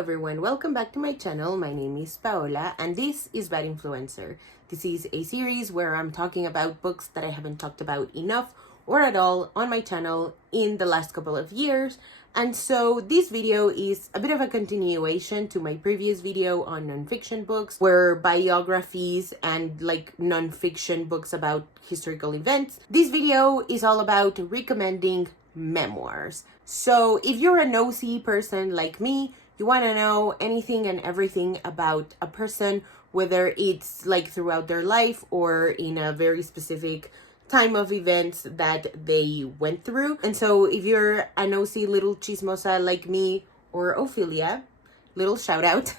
everyone, welcome back to my channel. My name is Paola and this is Bad Influencer. This is a series where I'm talking about books that I haven't talked about enough or at all on my channel in the last couple of years. And so this video is a bit of a continuation to my previous video on nonfiction books, where biographies and like nonfiction books about historical events. This video is all about recommending memoirs. So if you're a nosy person like me, you want to know anything and everything about a person, whether it's like throughout their life or in a very specific time of events that they went through. And so if you're a nosy little chismosa like me or Ophelia, little shout out,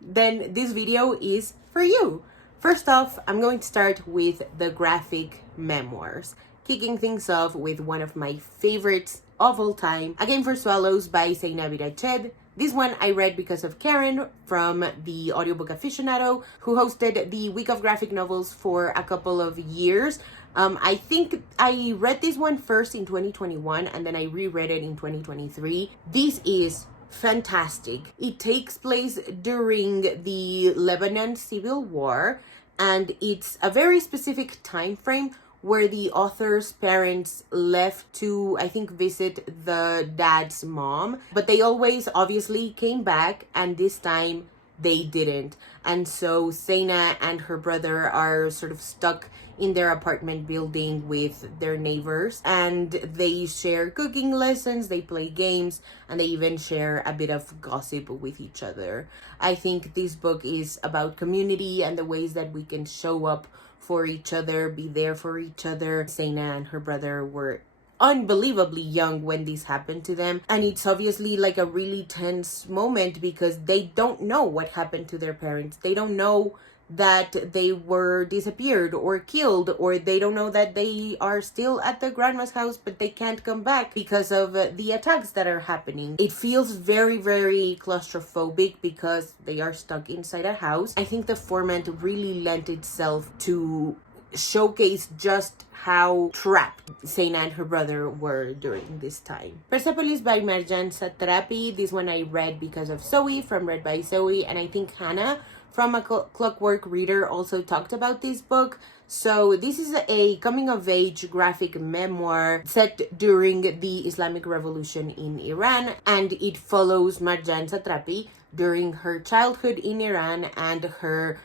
then this video is for you. First off, I'm going to start with the graphic memoirs, kicking things off with one of my favorites of all time, A Game for Swallows by Seina Virached. This one I read because of Karen from the Audiobook Aficionado, who hosted the Week of Graphic Novels for a couple of years. I think I read this one first in 2021 and then I reread it in 2023. This is fantastic. It takes place during the Lebanon Civil War, and it's a very specific time frame where the author's parents left to, I think, visit the dad's mom. But they always obviously came back, and this time they didn't. And so Seina and her brother are sort of stuck in their apartment building with their neighbors, and they share cooking lessons, they play games, and they even share a bit of gossip with each other. I think this book is about community and the ways that we can show up for each other, be there for each other. Seina and her brother were unbelievably young when this happened to them, and it's obviously like a really tense moment because they don't know what happened to their parents. They don't know that they were disappeared or killed, or they don't know that they are still at the grandma's house but they can't come back because of the attacks that are happening. It feels very, very claustrophobic because they are stuck inside a house. I think the format really lent itself to showcase just how trapped Seina and her brother were during this time. Persepolis by Marjan Satrapi. This one I read because of Zoe from Read by Zoe, and I think Hannah from A Clockwork Reader also talked about this book. So this is a coming-of-age graphic memoir set during the Islamic Revolution in Iran, and it follows Marjan Satrapi during her childhood in Iran and her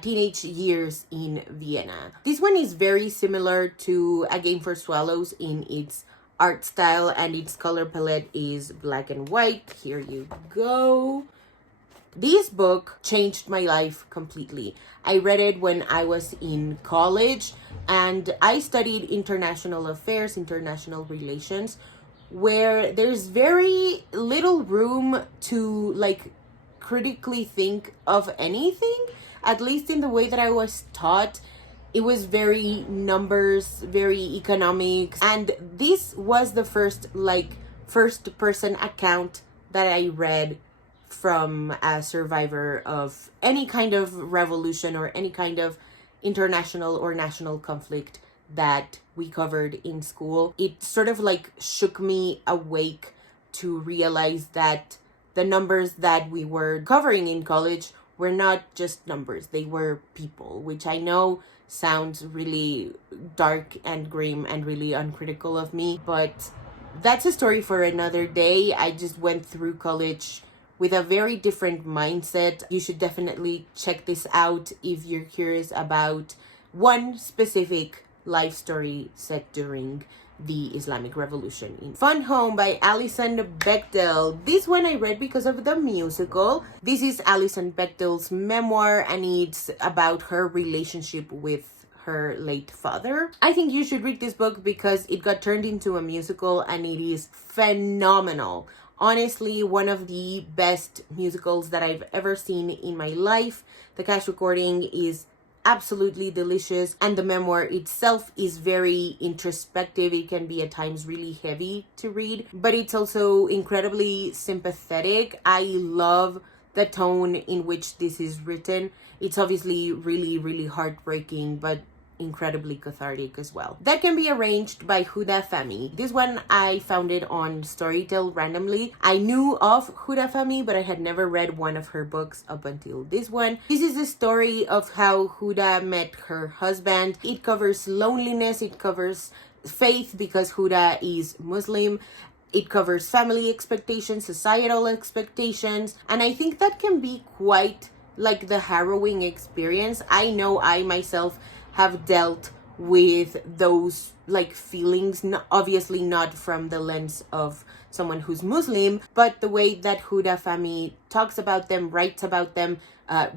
teenage years in Vienna. This one is very similar to A Game for Swallows in its art style, and its color palette is black and white. Here you go. This book changed my life completely. I read it when I was in college, and I studied international affairs, international relations, where there's very little room to like critically think of anything, at least in the way that I was taught. It was very numbers, very economics, and this was the first person account that I read from a survivor of any kind of revolution or any kind of international or national conflict that we covered in school. It sort of like shook me awake to realize that the numbers that we were covering in college were not just numbers, they were people, which I know sounds really dark and grim and really uncritical of me, but that's a story for another day. I just went through college with a very different mindset. You should definitely check this out if you're curious about one specific life story set during the Islamic Revolution. In Fun Home by Alison Bechdel. This one I read because of the musical. This is Alison Bechdel's memoir, and it's about her relationship with her late father. I think you should read this book because it got turned into a musical and it is phenomenal. Honestly, one of the best musicals that I've ever seen in my life. The cast recording is absolutely delicious, and the memoir itself is very introspective. It can be at times really heavy to read, but it's also incredibly sympathetic. I love the tone in which this is written. It's obviously really, really heartbreaking, but incredibly cathartic as well. That can be arranged by Huda Fahmy. This one I found it on Storytel randomly. I knew of Huda Fahmy, but I had never read one of her books up until this one. This is the story of how Huda met her husband. It covers loneliness, it covers faith because Huda is Muslim. It covers family expectations, societal expectations, and I think that can be quite like the harrowing experience. I know I myself have dealt with those like feelings, obviously not from the lens of someone who's Muslim, but the way that Huda Fahmy talks about them, writes about them,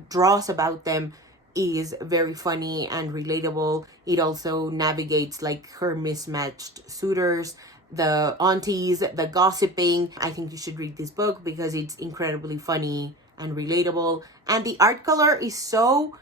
draws about them is very funny and relatable. It also navigates like her mismatched suitors, the aunties, the gossiping. I think you should read this book because it's incredibly funny and relatable. And the art color is so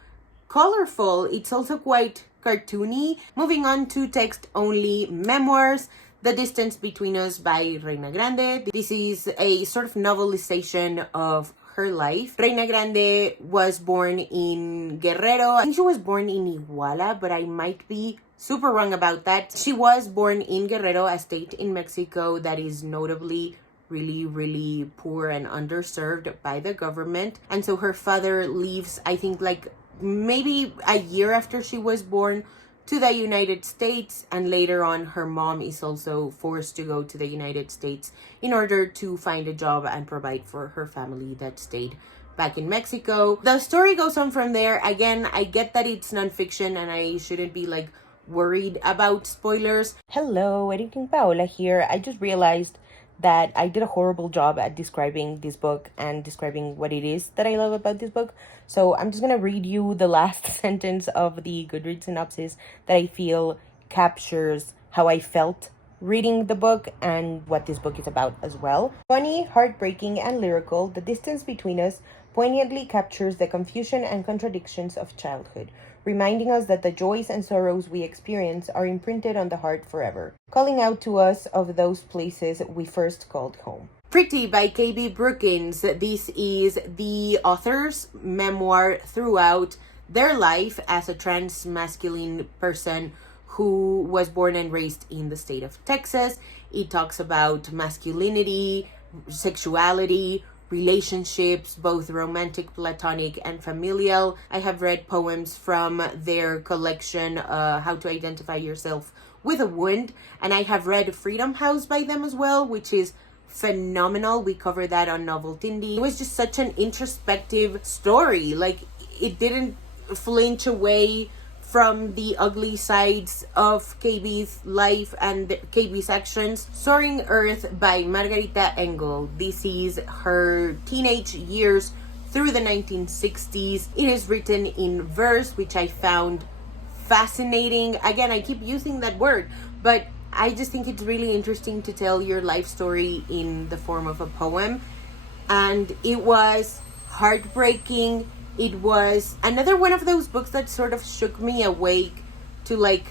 colorful. It's also quite cartoony. Moving on to text-only memoirs. The Distance Between Us by Reina Grande. This is a sort of novelization of her life. Reina Grande was born in Guerrero. I think she was born in Iguala, but I might be super wrong about that. She was born in Guerrero, a state in Mexico that is notably really poor and underserved by the government. And so her father leaves, I think like maybe a year after she was born, to the United States, and later on her mom is also forced to go to the United States in order to find a job and provide for her family that stayed back in Mexico. The story goes on from there. Again, I get that it's nonfiction and I shouldn't be like worried about spoilers. Hello, Editing Paola here. I just realized that I did a horrible job at describing this book and describing what it is that I love about this book. So I'm just gonna read you the last sentence of the Goodreads synopsis that I feel captures how I felt reading the book and what this book is about as well. Funny, heartbreaking, and lyrical, The Distance Between Us poignantly captures the confusion and contradictions of childhood, reminding us that the joys and sorrows we experience are imprinted on the heart forever, calling out to us of those places we first called home. Pretty by K.B. Brookins. This is the author's memoir throughout their life as a trans masculine person who was born and raised in the state of Texas. It talks about masculinity, sexuality, relationships, both romantic, platonic, and familial. I have read poems from their collection, How to Identify Yourself with a Wendt, and I have read Freedom House by them as well, which is phenomenal. We covered that on Novel Tindy. It was just such an introspective story. Like, it didn't flinch away from the ugly sides of KB's life and KB's actions. Soaring Earth by Margarita Engel. This is her teenage years through the 1960s. It is written in verse, which I found fascinating. Again, I keep using that word, but I just think it's really interesting to tell your life story in the form of a poem. And it was heartbreaking. It was another one of those books that sort of shook me awake to like,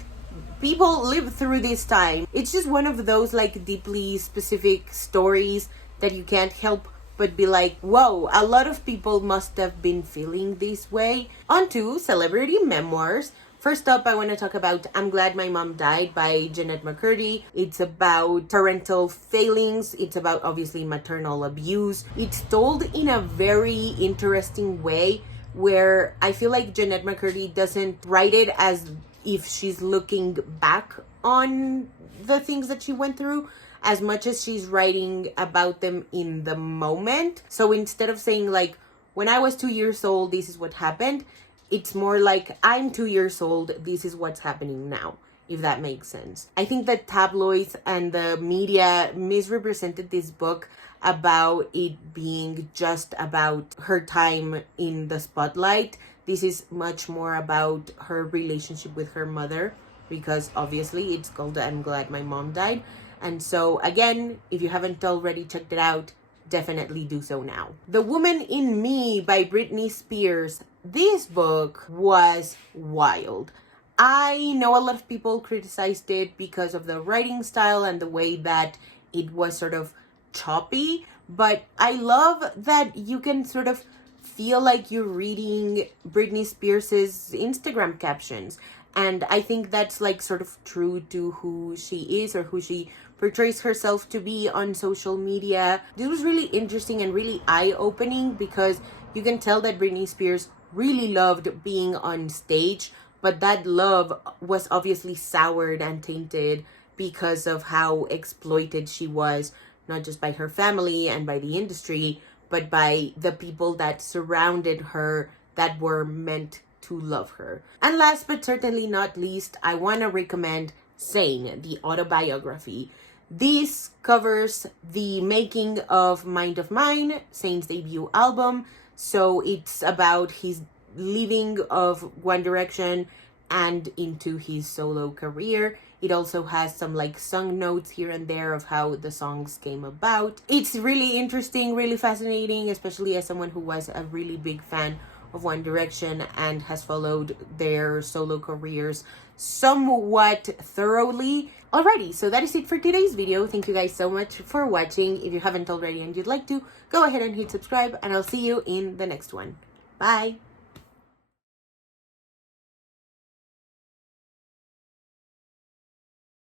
people live through this time. It's just one of those like deeply specific stories that you can't help but be like, whoa, a lot of people must have been feeling this way. On to celebrity memoirs. First up, I want to talk about I'm Glad My Mom Died by Jeanette McCurdy. It's about parental failings. It's about obviously maternal abuse. It's told in a very interesting way where I feel like Jeanette McCurdy doesn't write it as if she's looking back on the things that she went through as much as she's writing about them in the moment. So instead of saying like, when I was 2 years old, this is what happened, it's more like, I'm 2 years old, this is what's happening now, if that makes sense. I think that tabloids and the media misrepresented this book about it being just about her time in the spotlight. This is much more about her relationship with her mother, because obviously it's called I'm Glad My Mom Died. And so again, if you haven't already checked it out, definitely do so now. The Woman in Me by Britney Spears. This book was wild. I know a lot of people criticized it because of the writing style and the way that it was sort of choppy, but I love that you can sort of feel like you're reading Britney Spears's Instagram captions. And I think that's like sort of true to who she is, or who she portrays herself to be on social media. This was really interesting and really eye-opening, because you can tell that Britney Spears really loved being on stage, but that love was obviously soured and tainted because of how exploited she was, not just by her family and by the industry, but by the people that surrounded her that were meant to love her. And last but certainly not least, I want to recommend Sane, the autobiography. This covers the making of Mind of Mine, Sane's debut album. So it's about his leaving of One Direction and into his solo career. It also has some like song notes here and there of how the songs came about. It's really interesting, really fascinating, especially as someone who was a really big fan of One Direction and has followed their solo careers somewhat thoroughly. Alrighty, so that is it for today's video. Thank you guys so much for watching. If you haven't already and you'd like to, go ahead and hit subscribe, and I'll see you in the next one. Bye!